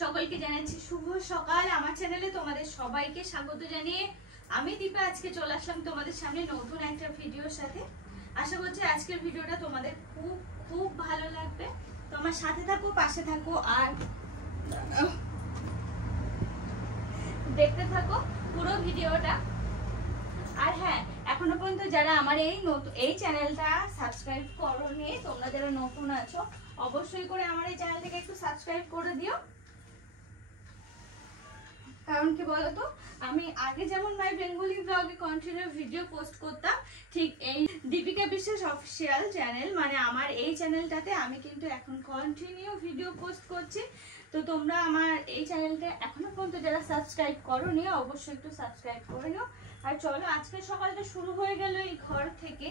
সকলকে জানাচ্ছি শুভ সকাল। আমার চ্যানেলে তোমাদের সবাইকে স্বাগত জানিয়ে আমি দীপা আজকে চলে আসলাম তোমাদের সামনে নতুন একটা ভিডিওর সাথে। আশা করছি আজকের ভিডিওটা তোমাদের খুব খুব ভালো লাগবে। তো আমার সাথে থাকো, পাশে থাকো আর দেখতে থাকো পুরো ভিডিওটা। আর হ্যাঁ, এখনো পর্যন্ত যারা আমার এই চ্যানেলটা সাবস্ক্রাইব করোনি, তোমরা যারা নতুন আছো অবশ্যই করে আমার এই চ্যানেলটাকে একটু সাবস্ক্রাইব করে দিও। কারণ কি বলতো, আমি আগে যেমন মাই বেঙ্গলি ব্লগে কন্টিনিউ ভিডিও পোস্ট করতাম, ঠিক এই দীপিকা বিশ্বাস অফিসিয়াল চ্যানেল মানে আমার এই চ্যানেলটাতে আমি কিন্তু এখন কন্টিনিউ ভিডিও পোস্ট করছি। তো তোমরা আমার এই চ্যানেলটা এখনো পর্যন্ত যারা সাবস্ক্রাইব করোনি অবশ্যই একটু সাবস্ক্রাইব করে নিও। আর চলো, আজকের সকালটা শুরু হয়ে গেল এই ঘর থেকে।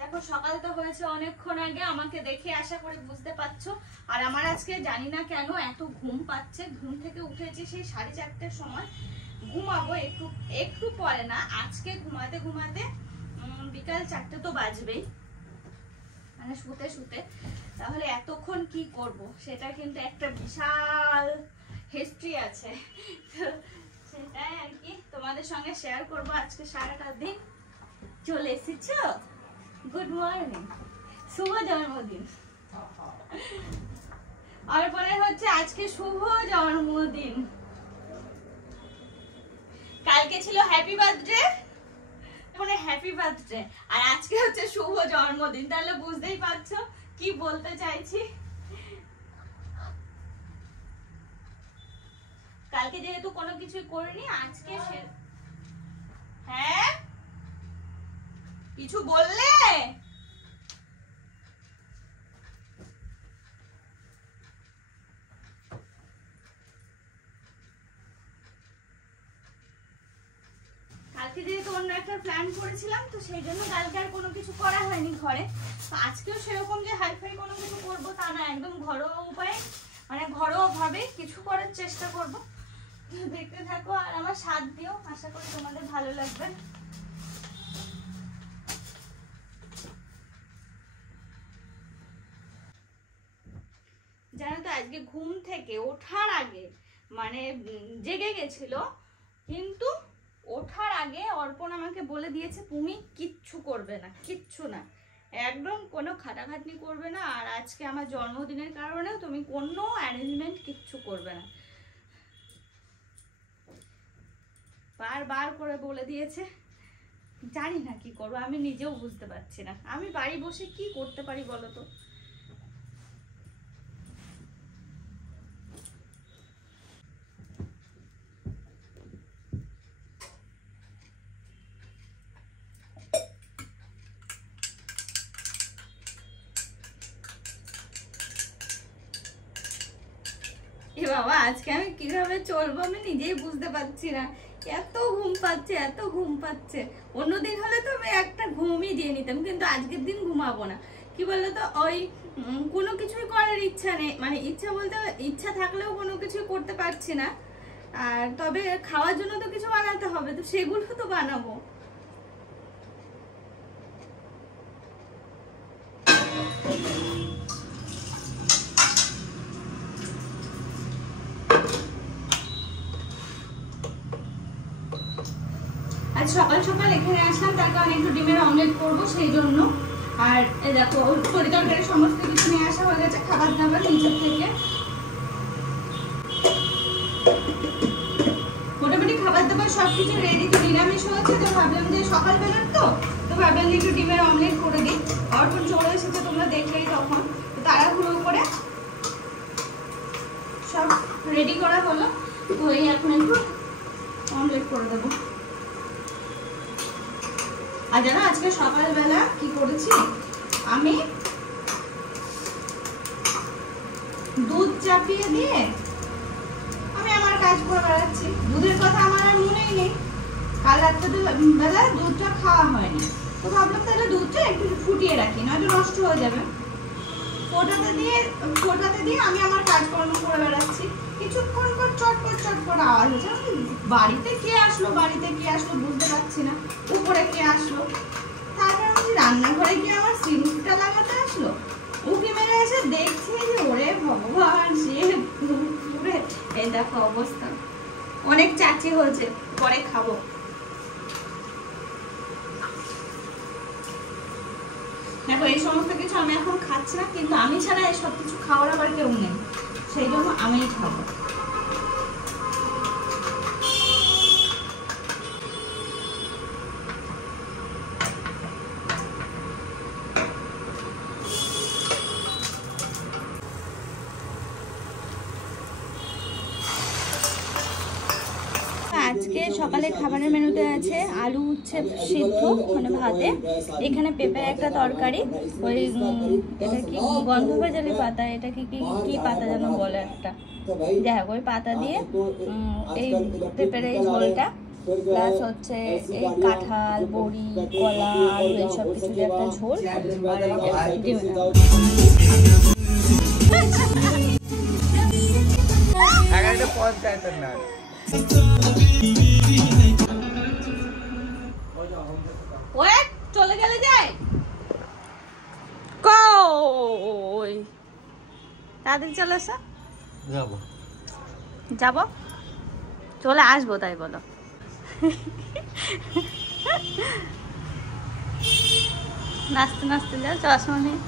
দেখো সকাল তো হয়েছে অনেকক্ষণ আগে, আমাকে দেখে আশা করে বুঝতে পারছো। আর আমার আজকে জানি না কেন এত ঘুম পাচ্ছে। ঘুম থেকে উঠেছি সেই 4:30টার সময়, ঘুমাবো একটু একটু পরে না, আজকে ঘুমাতে ঘুমাতে বিকাল 4টে তো বাজবেই, মানে শুতে শুতে। তাহলে এতক্ষণ কি করব সেটা কিন্তু একটা বিশাল হিস্ট্রি আছে, সেটাই আর কি তোমাদের সঙ্গে শেয়ার করব। আজকে সারাটা দিন চলে এসেছো। গুড মর্নিং, শুভ জন্মদিন। আর পরে হচ্ছে আজকে শুভ জন্মদিন, কালকে ছিল হ্যাপি বার্থডে, মানে হ্যাপি বার্থডে, আর আজকে হচ্ছে শুভ জন্মদিন। তাহলে বুঝতেই পারছো কি বলতে চাইছি। কালকে যেহেতু কোনো কিছু করিনি, আজকে হ্যাঁ কিছু বললে? কালকে যেহেতু অন্য একটা প্ল্যান করেছিলাম, তো সেই জন্য কালকে আর কোনো কিছু করা হয়নি ঘরে। তো আজকেও সেরকম যে হাইফাই কোনো কিছু করবো তা না, একদম ঘরোয়া উপায়ে মানে ঘরোয়া ভাবে কিছু করার চেষ্টা করব। দেখতে থাকো আর আমার সাথ দিও, আশা করি তোমাদের ভালো লাগবে। জানো তো, আজকে ঘুম থেকে ওঠার আগে মানে জেগে গেছিল, কিন্তু ওঠার আগে অর্পণ আমাকে বলে দিয়েছে তুমি কিচ্ছু করবে না, কিচ্ছু না, একদম কোনো খাটাখাটনি করবে না। আর আজকে আমার জন্মদিনের কারণেও তুমি কোনো অ্যারেঞ্জমেন্ট কিচ্ছু করবে না, বারবার করে বলে দিয়েছে। জানি না কি করবো, আমি নিজেও বুঝতে পারছি না আমি বাড়ি বসে কি করতে পারি বলো তো। এ বাবা, আজকে আমি কিভাবে চলবো আমি নিজেই বুঝতে পারছি না। এত ঘুম পাচ্ছে, এত ঘুম পাচ্ছে। অন্যদিন হলে তো আমি একটা ঘুমই দিয়ে নিতাম, কিন্তু আজকের দিন ঘুমাবো না। কি বলতো, ওই কোনো কিছুই করার ইচ্ছা নেই, মানে ইচ্ছা বলতে ইচ্ছা থাকলেও কোনো কিছুই করতে পারছি না। আর তবে খাওয়ার জন্য তো কিছু বানাতে হবে, তো সেগুলো তো বানাবো। আজ সকাল সকাল এখানে আসলাম তার কারণে একটু ডিমের অমলেট করবো সেই জন্য। আর দেখো তরি তরকারি সমস্ত কিছু নিয়ে আসা হয়ে গেছে, খাবার দাবার নিচের থেকে মোটামুটি খাবার দাবার সবকিছু রেডি। তো নিরামিষ হয়েছে, তো ভাবলাম যে সকালবেলার তো ভাবলাম যে একটু ডিমের অমলেট করে দিই। অর্পণ চলে এসেছে, তোমরা দেখলেই তখন। তো তাড়াহুড়ো করে সব রেডি করা হলো, তো এই এখন একটু অমলেট করে দেবো। আর জানো আজকে সকালবেলা কি করেছি, আমি দুধ চাপিয়ে দিয়ে আমি আমার কাজ করে বেড়াচ্ছি। দুধের কথা আমার আর মনেই নেই, কাল রাত্রেবেলা দুধটা খাওয়া হয়নি, তো ভাবলাম তাহলে দুধটা একটু ফুটিয়ে রাখি, নয়তো নষ্ট হয়ে যাবে। ফোটাতে দিয়ে আমি আমার কাজকর্ম করে বেড়াচ্ছি। কিছুক্ষণ পর চটপট আওয়াজ হচ্ছে। বাড়িতে কে আসলো বুঝতে পারছি না, উপরে কে আসলো। তারপর আমি রান্নাঘরে গিয়ে আমার সিমটা লাগাতে আসলো, উকি মেরে এসে দেখছি যে ওরে ভগবান, সে পুরে এই দেখো অবস্থা, অনেক চাচি হয়েছে, পরে খাবো। দেখো এই সমস্ত কিছু আমি এখন খাচ্ছি না, কিন্তু আমি ছাড়া এই সব কিছু খাওয়ার আবার কেউ নেই, সেই জন্য আমিই খাবো। আজকে সকালে খাবারের মেনুতে আছে আলু উচ্ছে সিদ্ধ মানে ভাতে, এখানে পেঁপের একটা তরকারি, ওই এটা কি গন্ধভেজালি পাতা, এটা কি কি পাতা যেন বলে একটা, যাই হোক ওই পাতা দিয়ে এই পেঁপের এই ঝোলটা, প্লাস হচ্ছে এই কাঁঠাল বড়ি কলা আলু এইসব কিছু দিয়ে একটা ঝোল, আর চলে গেলে যায় কই তাদের চলে আসা যাবো, চলে আসবো তাই বলো। নাচতে নাচতে যাও চশমা নেই।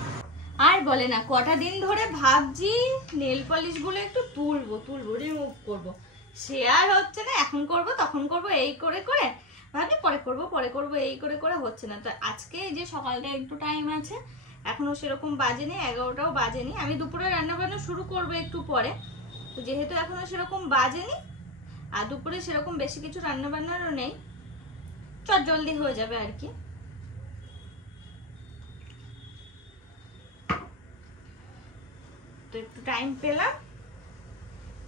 আর বলে না, কটা দিন ধরে ভাবছি নেল পলিশ গুলো একটু তুলবো রিমুভ করবো, সে আর হচ্ছে না, এখন করব তখন করব এই করে করে ভাবি পরে করব এই করে করে হচ্ছে না। তো আজকে যে সকালটা একটু টাইম আছে, এখনো সেরকম বাজেনি, 11টাও বাজেনি, আমি দুপুরে রান্না বান্না শুরু করবো একটু পরে, তো যেহেতু এখনো সেরকম বাজেনি আর দুপুরে সেরকম বেশি কিছু রান্না বান্নারও নেই, চট জলদি হয়ে যাবে আর কি। তো একটু টাইম পেলাম,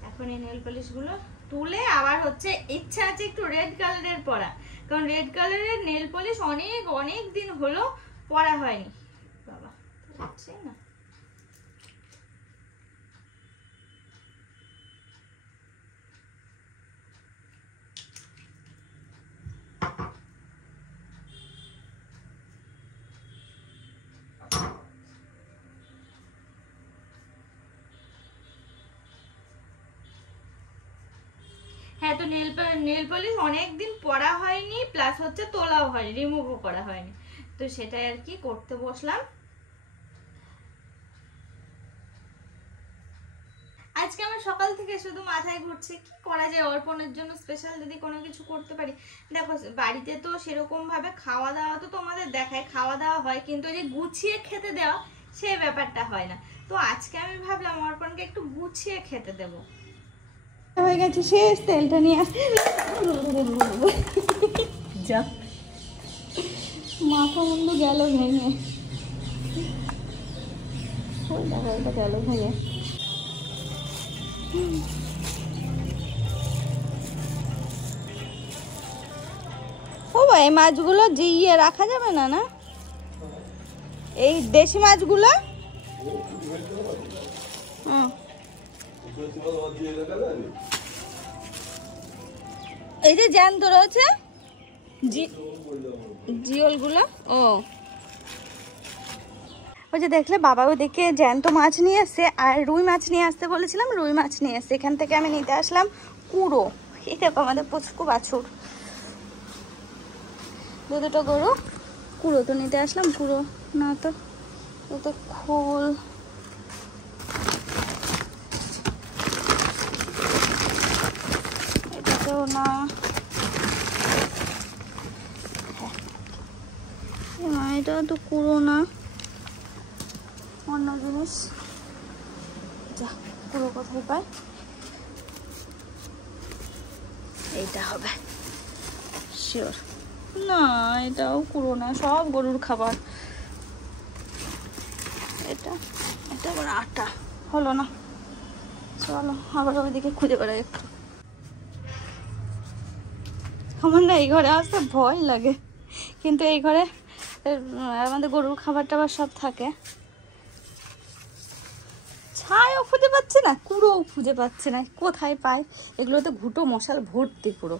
এখন এই নেল পলিশ গুলো তুলে আবার হচ্ছে ইচ্ছা আছে একটু রেড কালারের পরা, কারণ রেড কালারের নেল পলিশ অনেক অনেক দিন হলো পরা হয়নি। বাবা যাচ্ছে না, হ্যাঁ। তো নেল পলিশ অনেকদিন পরা হয়নি, প্লাস হচ্ছে তোলাও হয়নি, রিমুভও করা হয়নি, তো সেটাই আর কি করতে বসলাম। আজকে আমার সকাল থেকে শুধু মাথায় ঘুরছে কি করা যায় অর্পণের জন্য স্পেশাল যদি কোনো কিছু করতে পারি। দেখো বাড়িতে তো সেরকম ভাবে খাওয়া দাওয়া তো তোমাদের দেখায়, খাওয়া দাওয়া হয়, কিন্তু যে গুছিয়ে খেতে দেওয়া সেই ব্যাপারটা হয় না। তো আজকে আমি ভাবলাম অর্পণকে একটু গুছিয়ে খেতে দেবো। হয়ে গেছে শেষ, তেলটা নিয়ে যা মাথা মুন্ডু গেল ভেঙে, গেল ভেঙে। ও ভাই এই মাছগুলো জিইয়ে রাখা যাবে না, না এই দেশি মাছগুলো? এই যে জ্যান্ত রয়েছে জিওল গুলো, ওই যে দেখলে বাবা ওদিকে জ্যান্ত মাছ নিয়ে আসছে, আর রুই মাছ নিয়ে আসতে বলেছিলাম, রুই মাছ নিয়ে আসছে। এখান থেকে আমি নিতে আসলাম কুড়ো, এই দেখো আমাদের পুচকু বাছুর, দুটো গরু, কুড়ো তো নিতে আসলাম, কুড়ো না তো তো খোল, এটাতেও না, এটাও তো কুড়ো না, অন্য জিনিস। যা কুড়ো কোথায় পায়, এইটা হবে শিওর না, এটাও কুড়ো না, সব গরুর খাবার। এটা এটা আবার আটা, হলো না, চলো আবার ওইদিকে খুঁজে বেড়াই একটু। আমার না এই ঘরে আসতে ভয় লাগে, কিন্তু এই ঘরে আমাদের গরুর খাবার টাবার সব থাকে। ছাইও খুঁজে পাচ্ছে না, কুড়োও খুঁজে পাচ্ছে না, কোথায় পায় এগুলো? তো ঘুটো মশাল ভর্তি পুরো।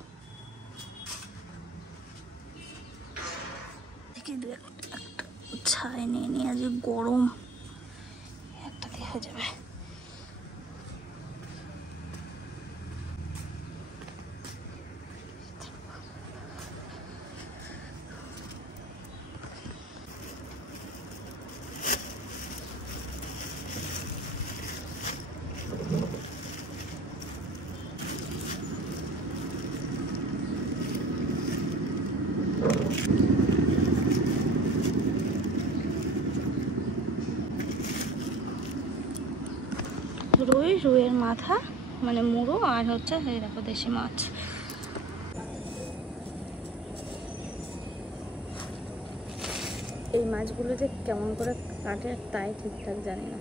ছাই নিয়ে নিয়ে আজ গরম একটা দিয়ে হয়ে যাবে। রুই, রুইয়ের মাথা মানে মুড়ো, আর হচ্ছে এই দেখো দেশি মাছ। এই মাছগুলো যে কেমন করে কাটে তাই ঠিকঠাক জানি না।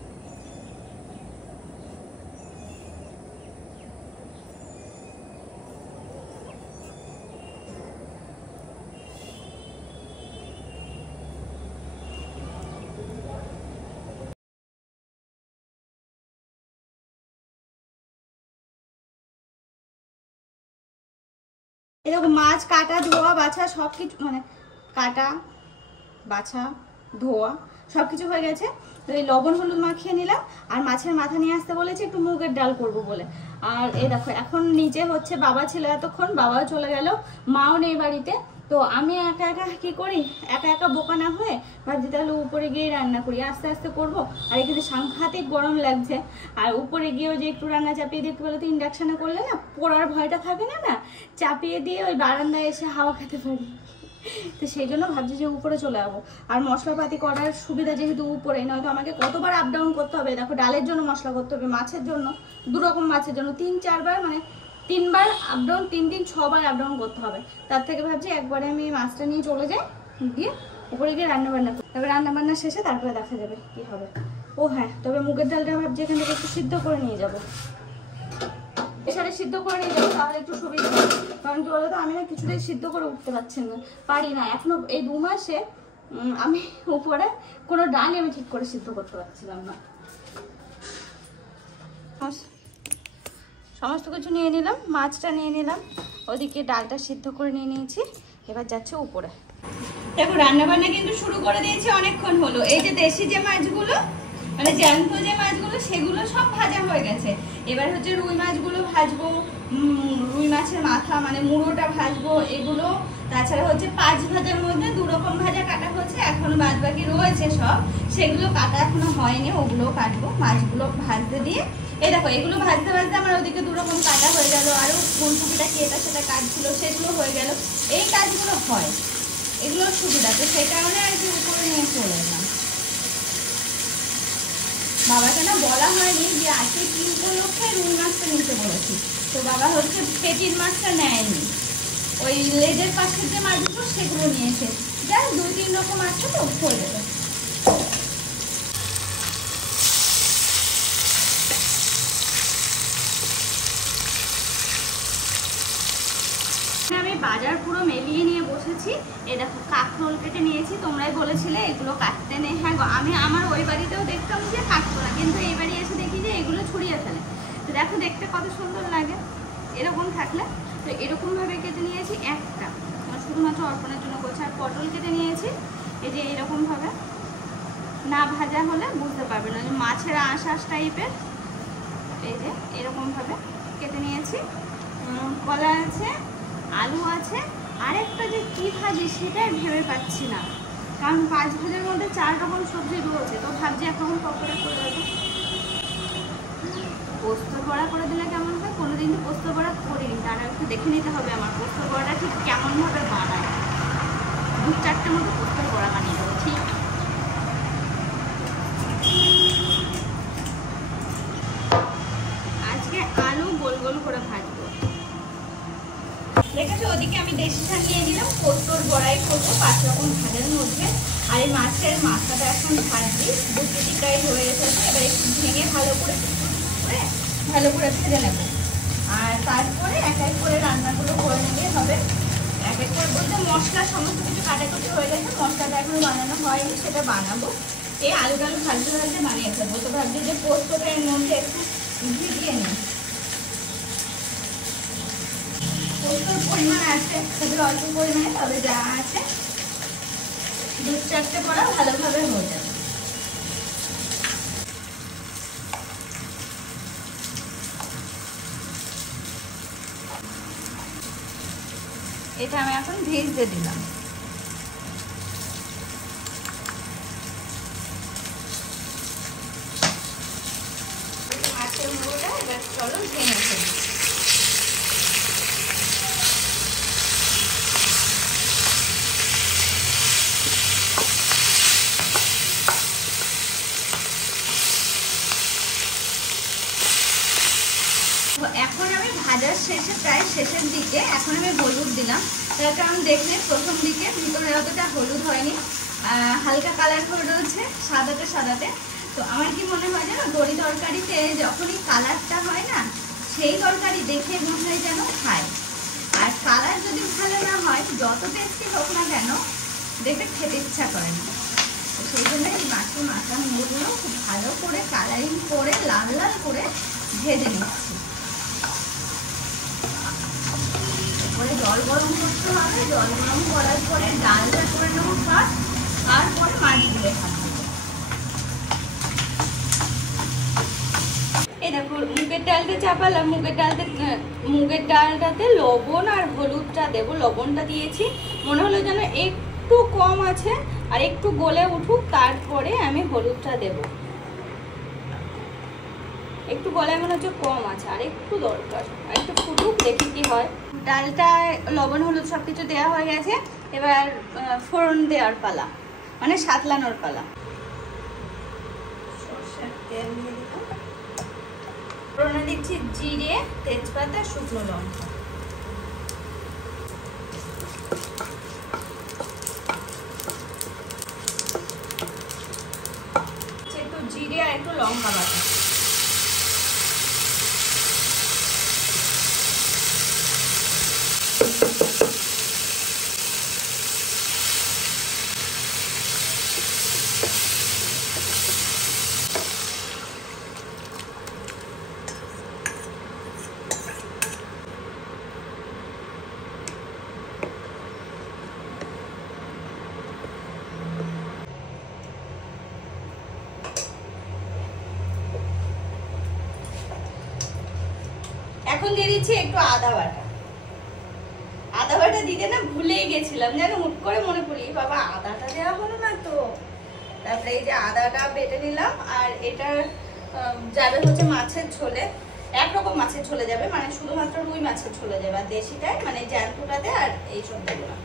এরকম মাছ কাটা ধোয়া বাছা সবকিছু, মানে কাটা বাছা ধোয়া সবকিছু হয়ে গেছে। তো এই লবণ হলুদ মাখিয়ে নিলাম, আর মাছের মাথা নিয়ে আসতে বলেছি, একটু মুগের ডাল করব বলে। আর এই দেখো এখন নিচে হচ্ছে বাবা ছিল এতক্ষণ, বাবাও চলে গেল, মাও নেই বাড়িতে। তো আমি একা একা কি করি, একা একা বোকা না হয়ে ভাবছি তাহলে উপরে গিয়ে রান্না করি, আস্তে আস্তে করব। আর এখানে সাংঘাতিক গরম লাগছে, আর উপরে গিয়েও যে একটু রান্না চাপিয়ে দেখতে পেলে তো ইন্ডাকশানে করলে না পোড়ার ভয়টা থাকে না, না চাপিয়ে দিয়ে ওই বারান্দায় এসে হাওয়া খেতে পারি। তো সেই জন্য ভাবছি যে উপরে চলে যাবো। আর মশলাপাতি করার সুবিধা যেহেতু উপরে, নয়তো আমাকে কতবার আপ ডাউন করতে হবে। দেখো ডালের জন্য মশলা করতে হবে, মাছের জন্য দুরকম, মাছের জন্য 3-4 বার, মানে 3 বার আপ ডাউন, 3-6 বার আপ ডাউন করতে হবে। তার থেকে ভাবছি একবারে আমি মাছটা নিয়ে চলে যাই, গিয়ে উপরে গিয়ে রান্নাবান্না করি। তবে রান্নাবান্না শেষে তারপরে দেখা যাবে কি হবে। ও হ্যাঁ, তবে মুগের ডালটা ভাবছি এখান থেকে একটু সিদ্ধ করে নিয়ে যাবো, এসারে সিদ্ধ করে নিয়ে যাবো, তাহলে একটু সুবিধা হবে। কারণ কি বলতো, আমি না কিছুটাই সিদ্ধ করে উঠতে পারছি না, পারি না এখনো। এই 2 মাসে আমি উপরে কোনো ডালই আমি ঠিক করে সিদ্ধ করতে পারছিলাম না। সমস্ত কিছু নিয়ে নিলাম, মাছটা নিয়ে নিলাম, ওদিকে ডালটা সিদ্ধ করে নিয়ে নিয়েছি। এবার যাচ্ছে উপরে। দেখো রান্নাবান্না কিন্তু শুরু করে দিয়েছি অনেকক্ষণ হলো। এই যে দেশি যে মাছগুলো, মানে জ্যান্ত যে মাছগুলো, সেগুলো সব ভাজা হয়ে গেছে। এবার হচ্ছে রুই মাছগুলো ভাজবো, রুই মাছের মাথা মানে মুড়োটা ভাজবো এগুলো। তাছাড়া হচ্ছে 5 ভাজার মধ্যে 2 রকম ভাজা কাটা হচ্ছে, এখনো বাদ বাকি রয়েছে সব, সেগুলো কাটা এখনো হয়নি, ওগুলো কাটবো। মাছগুলো ভাজতে দিয়ে এই দেখো এগুলো ভাজতে ভাজতে আমার ওদিকে 2 রকম কাটা হয়ে গেল, আরও ফুলকপিটা কি এটা সেটা কাটছিল, সেগুলো হয়ে গেল। এই কাজগুলো হয়, এগুলোর সুবিধা, তো সেই কারণে আর কি উপরে নিয়ে চলে এলাম। বাবাকে না বলা হয়নি যে আজকে কি উপলক্ষে রুই মাছটা নিতে বলেছি, তো বাবা হচ্ছে পেটির মাছটা নেয়নি, ওই লেজের পাশের যে মাছগুলো সেগুলো নিয়েছে। যাই 2-3 রকম আছে তো হয়ে যাবে। আমি বাজার পুরো মেলিয়ে নিয়ে বসেছি। এই দেখো কাঁকরোল কেটে নিয়েছি, তোমরাই বলেছিলে এগুলো কাটতে নেই। হ্যাঁ গো, আমি আমার ওই বাড়িতেও দেখতাম যে কাটতো না, কিন্তু এই বাড়ি এসে দেখি যে এগুলো ছড়িয়ে ফেলে। তো দেখো দেখতে কত সুন্দর লাগে এরকম থাকলে। তো এরকমভাবে কেটে নিয়েছি একটা, শুধুমাত্র অর্পণের জন্য করছি। আর পটল কেটে নিয়েছি এই যে এরকমভাবে, না ভাজা হলে বুঝতে পারবে না, যে মাছের আঁশ টাইপের। এই যে এরকমভাবে কেটে নিয়েছি। কলা আছে, আলু আছে, আরেকটা যে কি ভাজি সেটাই ভেবে পাচ্ছি না, কারণ 5 ভাজের মধ্যে 4 রকম সবজি রয়েছে। তো ভাবছি এখন পকোড়া করে দেবো। পোস্ত বড়া করে দিলে কেমন হয়, কোনোদিন তো পোস্ত বড়া করিনি, তারা একটু দেখে নিতে হবে আমার পোস্ত বড়াটা ঠিক কেমনভাবে বানায়। 2-4টে মতো পোস্ত বড়া বানিয়ে দেবো, ঠিক। আজকে আলু গোল গোল করে ভাজবো। দেখেছো ওদিকে আমি দেশি শাক নিয়ে নিলাম, পোস্তর বড়াই করবো 5 রকম ভাজার মধ্যে। আর এই মাছের মাথাটা এখন ভাজছি, 2 কেজি প্রায় হয়ে এসেছে। এবার একটু ভেঙে ভালো করে ভেজে নেব। আর তারপরে এক এক করে রান্নাগুলো করে নিলে হবে। এক এক করে বলতে মশলা সমস্ত কিছু কাটাকুটি হয়ে গেছে, মশলাটা এখনো বানানো হয়নি, সেটা বানাবো। এই আলু টালু ভাজতে ভাজতে বানিয়ে ফেলবো। তো ভাবছি যে পোস্তটা এর মধ্যে একটু ভিজিয়ে নিই। পোস্তর পরিমাণ আছে সেগুলো অল্প পরিমাণে, তবে যা আছে 2-4টে বড়া ভালোভাবে হয়ে যাবে। এটা আমি এখন ভেজতে দিলাম। মাছের মুড়োটা এবার চলো ভেঙে ফেলি। শেষে প্রায় শেষের দিকে। এখন আমি হলুদ দিলাম, তার কারণ দেখলে প্রথম দিকে ভিতরে অতটা হলুদ হয়নি, হালকা কালার করে রয়েছে সাদাতে সাদাতে। তো আমার কি মনে হয় জানো, বড়ি তরকারিতে যখনই কালারটা হয় না, সেই তরকারি দেখে মনে হয় যেন খায়। আর কালার যদি ভালো না হয়, যত টেস্টি হোক না কেন, দেখে খেতে ইচ্ছা করে না। তো সেই জন্য এই মাছের মাথা মুড়োগুলো খুব ভালো করে কালারিং করে লাল লাল করে ভেজে নিচ্ছি। তারপরে জল গরম করতে হবে, জল গরম করার পরে ডালটা করে নেবো ফার্স্ট, তারপরে মাছগুলো খাবো। এই দেখো মুগের ডালটা চাপালাম, মুগের ডালটাতে লবণ আর হলুদটা দেবো। লবণটা দিয়েছি, মনে হলো যেন একটু কম আছে, আর একটু গলে উঠুক, তারপরে আমি হলুদটা দেব। একটু গলায় মনে হচ্ছে কম আছে, আর একটু দরকার, আর একটু ফুটুক, দেখি কি হয়। ডালটা লবণ হলুদ সব কিছু দেওয়া হয়ে গেছে, এবার ফোড়ন দেওয়ার পালা, মানে সাতলানোর পালা। সরষের তেল দিয়ে দিলাম, ফোড়নে দিচ্ছি জিরে, তেজপাতা, শুকনো লঙ্কা। একটু জিরে আর একটু লঙ্কা বাটা। এখন দিয়ে দিচ্ছি একটু আদা বাটা। আদা বাটা দিতে না ভুলেই গেছিলাম, যেন হুট করে মনে পড়ি, বাবা আদাটা দেওয়া হলো না তো। তারপরে এই যে আদাটা বেটে নিলাম, আর এটা যাবে হচ্ছে মাছের ঝোলে। একরকম মাছের ঝোলে যাবে, মানে শুধুমাত্র রুই মাছের ঝোলে যাবে, আর দেশিটাই মানে জ্যান্তটাতে আর এই সবগুলো না।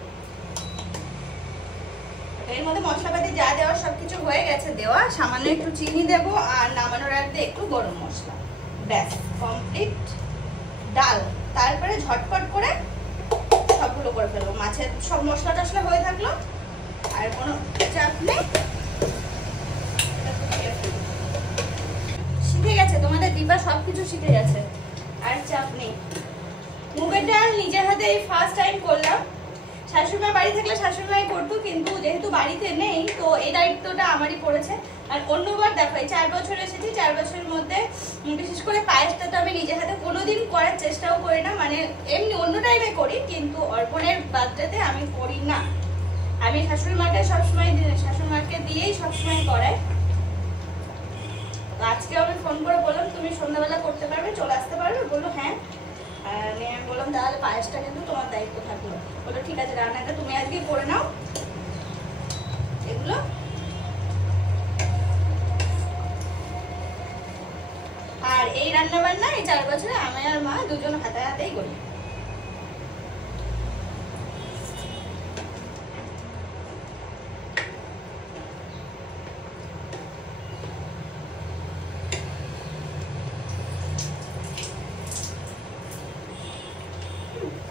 এর মধ্যে মশলাপাতি যা দেওয়ার সবকিছু হয়ে গেছে দেওয়া, সামান্য একটু চিনি দেবো, আর নামানোর আগে একটু গরম মশলা, ব্যাস কমপ্লিট ডাল। তারপরে ঝটপট করে সবগুলো করে ফেলবো। মাছের সব মশলা টশলা হয়ে থাকলো, আর কোনো চাপ নেই। শিখে গেছে তোমাদের দীপা, সবকিছু শিখে গেছে, আর চাপ নেই। মুগের ডাল নিজের হাতে এই ফার্স্ট টাইম করলাম। শাশুড়িমা বাড়ি থাকলে শাশুড়িমাই করতো, কিন্তু যেহেতু বাড়িতে নেই তো এই দায়িত্বটা আমারই পড়েছে। আর অন্যবার দেখো, এই 4 বছর এসেছি, 4 বছরের মধ্যে বিশেষ করে পায়েসটা তো আমি নিজের হাতে কোনোদিন করার চেষ্টাও করি না। মানে এমনি অন্য টাইমে করি, কিন্তু অর্পণের বার্থডেতে আমি করি না। আমি শাশুড়িমাকে সবসময় শাশুড়িমাকে দিয়েই সবসময় করাই। আজকেও আমি ফোন করে বললাম তুমি সন্ধ্যাবেলা করতে পারবে, চলে আসতে পারবে? বললো হ্যাঁ। আমি বললাম তাহলে পায়েসটা কিন্তু তোমার দায়িত্ব থাকলো। বললো ঠিক আছে, রান্নাটা তুমি আজকে করে নাও। এগুলো আর এই রান্না বান্না এই 4 বছরে আমি আর মা দুজন হাতে হাতেই করি।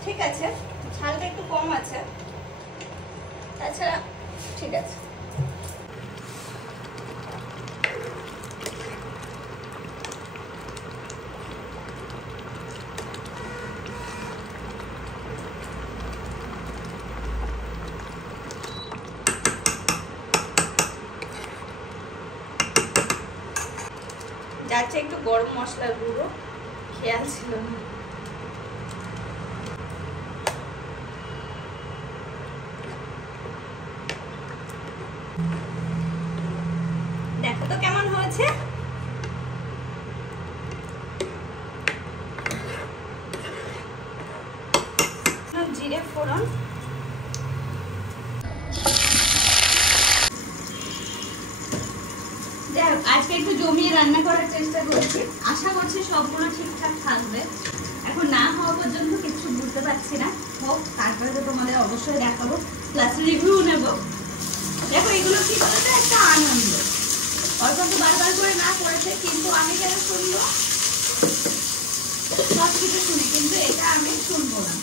ঠিক আছে, ঝালটা একটু কম আছে, তাছাড়া ঠিক আছে। যাচ্ছে একটু গরম মশলার গুঁড়ো, খেয়াল ছিল না। দেখো তো কেমন হয়েছে। জিরে ফোড়ন, আজকে একটু জমিয়ে রান্না করার চেষ্টা করছি, আশা করছি সবগুলো ঠিকঠাক থাকবে। এখন না হওয়া পর্যন্ত কিছু বুঝতে পারছি না, হোক তারপরে তো তোমাদের অবশ্যই দেখাবো, প্লাস রিভিউ নেব। দেখো এগুলো কি বলতো, একটা আনন্দ। অল্প তো বারবার করে না করেছে, কিন্তু আমি কেন শুনবো, সব কিছু শুনে, কিন্তু এটা আমি শুনবো না।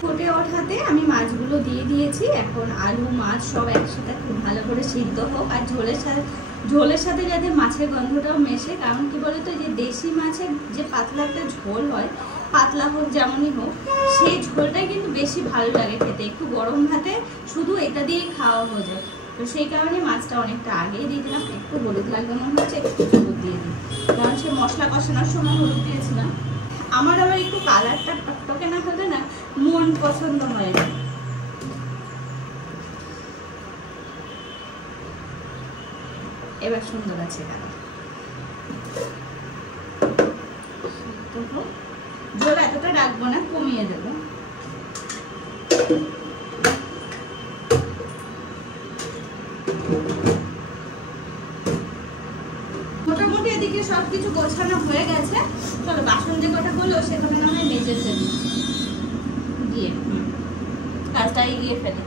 ফুটে ওঠাতে আমি মাছগুলো দিয়ে দিয়েছি। এখন আলু মাছ সব একসাথে খুব ভালো করে সিদ্ধ হোক, আর ঝোলের সাথে যাতে মাছের গন্ধটাও মেশে। কারণ কি বলতো, যে দেশি মাছের যে পাতলা একটা ঝোল হয়, পাতলা হোক যেমনই হোক, সেই ঝোলটাই কিন্তু বেশি ভালো লাগে খেতে। একটু গরম ভাতে শুধু এটা দিয়েই খাওয়া হয়ে যায়। তো সেই কারণে মাছটা অনেকটা আগেই দিয়ে দিলাম। একটু হলুদ লাগবে মনে হচ্ছে, একটু হলুদ দিয়ে দিই, কারণ সে মশলা কষানোর সময় হলুদ দিয়েছিলাম। আমার আবার একটু কালারটা টকটকে না হলে না মন পছন্দ হয় না। এবার সুন্দর আছে কালার। জল এতটা রাখবো না, কমিয়ে দেবো। মোটামুটি এদিকে সবকিছু গোছানো হয়ে গেছে। চলো বাসন যে কটা বললো সেখানে না হয় মেজে ফেলি, গিয়ে কাজটা এগিয়ে ফেলি।